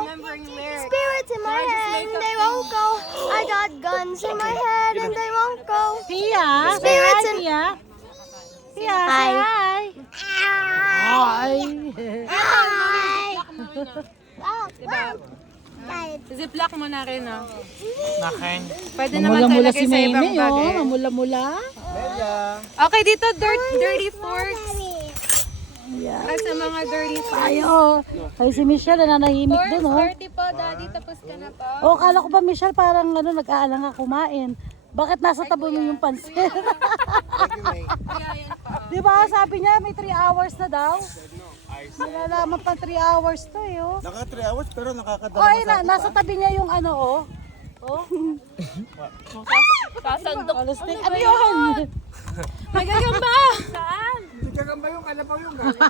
remembering lyrics. Spirits in my head and they won't go. I got guns in my head and they won't go. Pia, Spirits say in- hi, Pia. Pia, Hi. say hi. Hi. Ziplock mo na rin, oh. Nakin. Pwede naman Mamula-mula talaga si sa ibang Meme, bag, oh. eh. Mamula-mula. Okay, dito, dirty forks. Yeah. Ah, sa mga dirty forks. Ayo. Ay, si Michelle, nananahimik Forks, dun, oh. 30 po, daddy. Tapos ka na po. Oh, kala ko ba, Michelle, parang nag-aalang ka kumain. Bakit nasa tabo mo yung pansit? Kaya yan pa. Di ba, sabi niya, may 3 hours na daw? Nalalaman pa 3 hours to, eh, oh. Naka 3 hours pero nakakadala. Oh, ay, nasa tabi niya yung ano, oh. Oh. Sasandok. Alastik. Ano yun? May gagamba! Saan? Hindi ka gamba yung kalapaw yung galing.